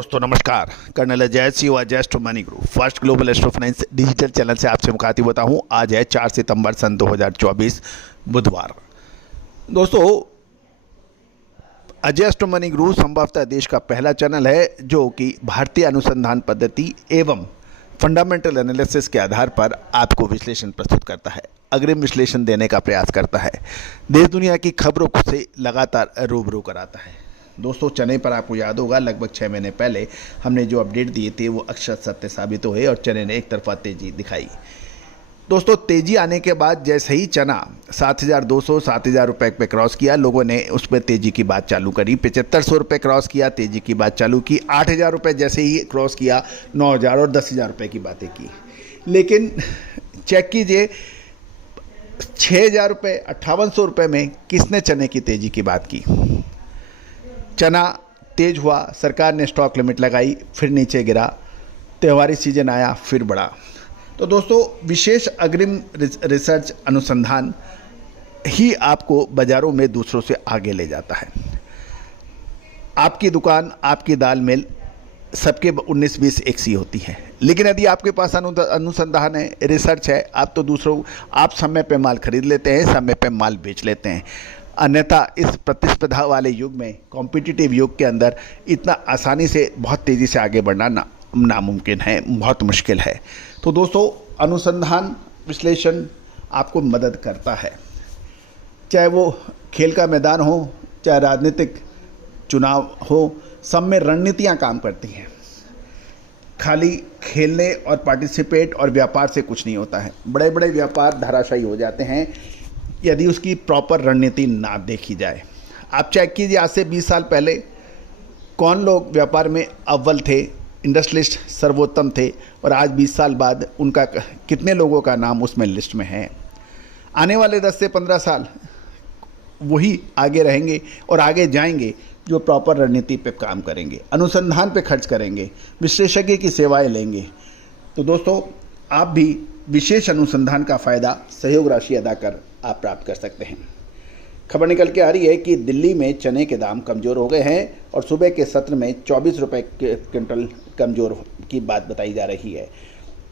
दोस्तों नमस्कार। Colonel Ajay Singh Ajay astro money group first global astro finance digital channel से आपसे मुखातिब होता हूं। आज है 4 सितंबर सन 2024 बुधवार। दोस्तों, अजय एस्ट्रो मनी ग्रुप संभवतः देश का पहला चैनल है जो कि भारतीय अनुसंधान पद्धति एवं फंडामेंटल एनालिसिस के आधार पर आपको विश्लेषण प्रस्तुत करता है, अग्रिम विश्लेषण देने का प्रयास करता है, देश दुनिया की खबरों से लगातार रूबरू कराता है। दोस्तों, चने पर आपको याद होगा लगभग 6 महीने पहले हमने जो अपडेट दिए थे वो अक्षर सत्य साबित हुए और चने ने एक तरफा तेजी दिखाई। दोस्तों, तेजी आने के बाद जैसे ही चना 7,200 7,000 रुपये पे क्रॉस किया, लोगों ने उस पर तेजी की बात चालू करी। 7,500 रुपये क्रॉस किया, तेजी की बात चालू की। 8,000 रुपये जैसे ही क्रॉस किया, 9,000 और 10,000 रुपये की बातें की। लेकिन चेक कीजिए, 6,000 रुपये 5,800 रुपये में किसने चने की तेजी की बात की? चना तेज हुआ, सरकार ने स्टॉक लिमिट लगाई, फिर नीचे गिरा, त्योहारी सीजन आया, फिर बढ़ा। तो दोस्तों, विशेष अग्रिम रिसर्च अनुसंधान ही आपको बाजारों में दूसरों से आगे ले जाता है। आपकी दुकान, आपकी दाल मिल सबके 19-20 एक सी होती है, लेकिन यदि आपके पास अनुसंधान है, रिसर्च है, आप समय पे माल खरीद लेते हैं, समय पे माल बेच लेते हैं। अन्यथा इस प्रतिस्पर्धा वाले युग में, कॉम्पिटिटिव युग के अंदर इतना आसानी से बहुत तेज़ी से आगे बढ़ना नामुमकिन है, बहुत मुश्किल है। तो दोस्तों, अनुसंधान विश्लेषण आपको मदद करता है, चाहे वो खेल का मैदान हो, चाहे राजनीतिक चुनाव हो, सब में रणनीतियाँ काम करती हैं। खाली खेलने और पार्टिसिपेट और व्यापार से कुछ नहीं होता है। बड़े बड़े व्यापार धराशायी हो जाते हैं यदि उसकी प्रॉपर रणनीति ना देखी जाए। आप चेक कीजिए, आज से 20 साल पहले कौन लोग व्यापार में अव्वल थे, इंडस्ट्रियलिस्ट सर्वोत्तम थे, और आज 20 साल बाद उनका कितने लोगों का नाम उसमें लिस्ट में है। आने वाले 10 से 15 साल वही आगे रहेंगे और आगे जाएंगे जो प्रॉपर रणनीति पे काम करेंगे, अनुसंधान पे खर्च करेंगे, विशेषज्ञ की सेवाएं लेंगे। तो दोस्तों, आप भी विशेष अनुसंधान का फ़ायदा सहयोग राशि अदा कर आप प्राप्त कर सकते हैं। खबर निकल के आ रही है कि दिल्ली में चने के दाम कमज़ोर हो गए हैं और सुबह के सत्र में 24 रुपये क्विंटल कमज़ोर की बात बताई जा रही है।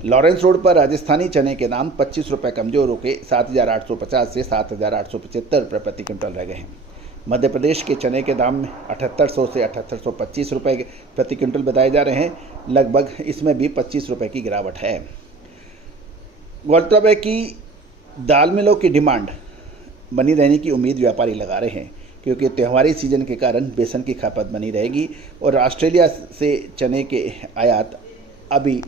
लॉरेंस रोड पर राजस्थानी चने के दाम 25 रुपये कमज़ोर होकर 7,850 से 7,875 रुपये प्रति क्विंटल रह गए हैं। मध्य प्रदेश के चने के दाम 7,800 से 7,825 रुपये प्रति क्विंटल बताए जा रहे हैं। लगभग इसमें भी 25 रुपये की गिरावट है। गौरतलब है कि दाल मिलों की डिमांड बनी रहने की उम्मीद व्यापारी लगा रहे हैं, क्योंकि त्योहारी सीजन के कारण बेसन की खपत बनी रहेगी और ऑस्ट्रेलिया से चने के आयात अभी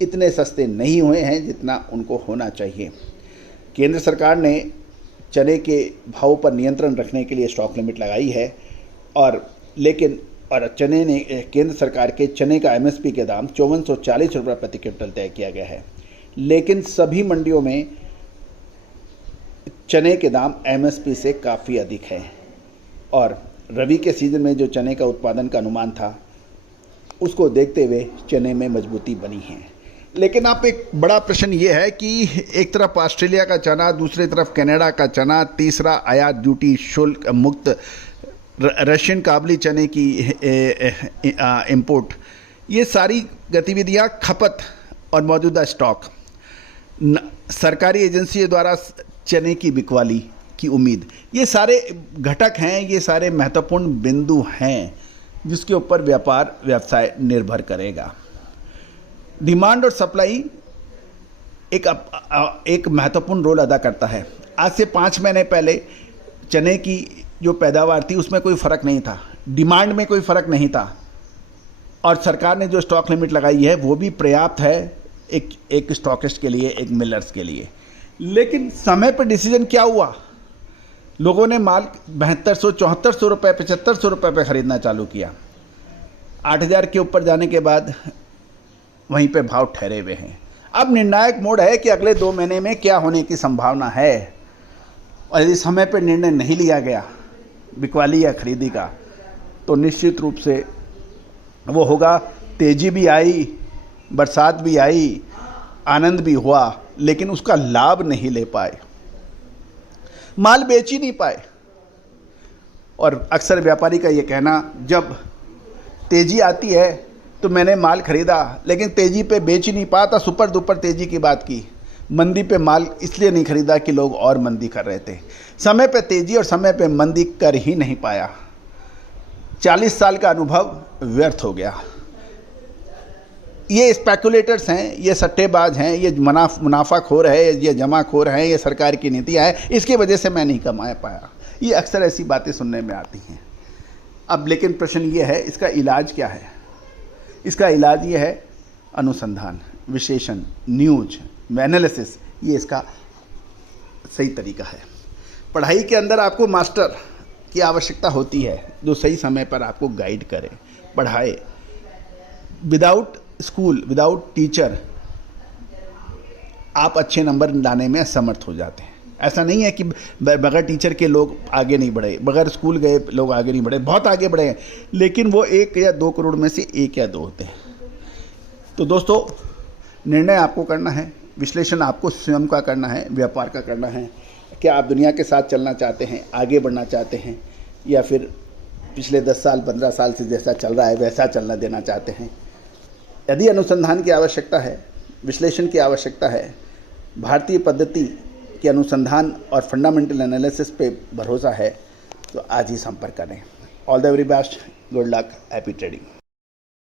इतने सस्ते नहीं हुए हैं जितना उनको होना चाहिए। केंद्र सरकार ने चने के भाव पर नियंत्रण रखने के लिए स्टॉक लिमिट लगाई है केंद्र सरकार के चने का एमएसपी के दाम 5440 रुपये प्रति क्विंटल तय किया गया है। लेकिन सभी मंडियों में चने के दाम एमएसपी से काफ़ी अधिक है और रबी के सीज़न में जो चने का उत्पादन का अनुमान था उसको देखते हुए चने में मजबूती बनी है। लेकिन आप एक बड़ा प्रश्न ये है कि एक तरफ ऑस्ट्रेलिया का चना, दूसरी तरफ कनाडा का चना, तीसरा आयात ड्यूटी शुल्क मुक्त रशियन काबली चने की इंपोर्ट, ये सारी गतिविधियां, खपत और मौजूदा स्टॉक, सरकारी एजेंसियों द्वारा चने की बिकवाली की उम्मीद, ये सारे घटक हैं, ये सारे महत्वपूर्ण बिंदु हैं जिसके ऊपर व्यापार व्यवसाय निर्भर करेगा। डिमांड और सप्लाई एक महत्वपूर्ण रोल अदा करता है। आज से 5 महीने पहले चने की जो पैदावार थी उसमें कोई फ़र्क नहीं था, डिमांड में कोई फ़र्क नहीं था, और सरकार ने जो स्टॉक लिमिट लगाई है वो भी पर्याप्त है एक स्टॉकिस्ट के लिए, एक मिलर्स के लिए। लेकिन समय पर डिसीजन क्या हुआ? लोगों ने माल 7200 7400 रुपये 7500 रुपये पे ख़रीदना चालू किया। 8,000 के ऊपर जाने के बाद वहीं पे भाव ठहरे हुए हैं। अब निर्णायक मोड़ है कि अगले 2 महीने में क्या होने की संभावना है, और यदि समय पर निर्णय नहीं लिया गया बिकवाली या खरीदी का, तो निश्चित रूप से वो होगा, तेज़ी भी आई, बरसात भी आई, आनंद भी हुआ, लेकिन उसका लाभ नहीं ले पाए, माल बेच ही नहीं पाए। और अक्सर व्यापारी का ये कहना, जब तेज़ी आती है तो मैंने माल खरीदा, लेकिन तेज़ी पे बेच ही नहीं पाया था। सुपर डुपर तेज़ी की बात की। मंदी पे माल इसलिए नहीं खरीदा कि लोग और मंदी कर रहे थे। समय पे तेज़ी और समय पे मंदी कर ही नहीं पाया। 40 साल का अनुभव व्यर्थ हो गया। ये स्पेकुलेटर्स हैं, ये सट्टेबाज हैं, ये मुनाफाखोर है, ये जमाखोर हैं, ये सरकार की नीतियाँ हैं, इसकी वजह से मैं नहीं कमा पाया। ये अक्सर ऐसी बातें सुनने में आती हैं। अब लेकिन प्रश्न ये है, इसका इलाज क्या है? इसका इलाज ये है अनुसंधान, विश्लेषण, न्यूज, एनालिसिस। ये इसका सही तरीका है। पढ़ाई के अंदर आपको मास्टर की आवश्यकता होती है जो सही समय पर आपको गाइड करे, पढ़ाए। विदाउट स्कूल, विदाउट टीचर आप अच्छे नंबर लाने में असमर्थ हो जाते हैं। ऐसा नहीं है कि बगैर टीचर के लोग आगे नहीं बढ़े, बगैर स्कूल गए लोग आगे नहीं बढ़े, बहुत आगे बढ़े हैं, लेकिन वो 1 या 2 करोड़ में से 1 या 2 होते हैं। तो दोस्तों, निर्णय आपको करना है, विश्लेषण आपको स्वयं का करना है, व्यापार का करना है। क्या आप दुनिया के साथ चलना चाहते हैं, आगे बढ़ना चाहते हैं, या फिर पिछले 10 साल 15 साल से जैसा चल रहा है वैसा चलना देना चाहते हैं? यदि अनुसंधान की आवश्यकता है, विश्लेषण की आवश्यकता है, भारतीय पद्धति के अनुसंधान और फंडामेंटल एनालिसिस पे भरोसा है, तो आज ही संपर्क करें। All the very best, good luck, happy trading.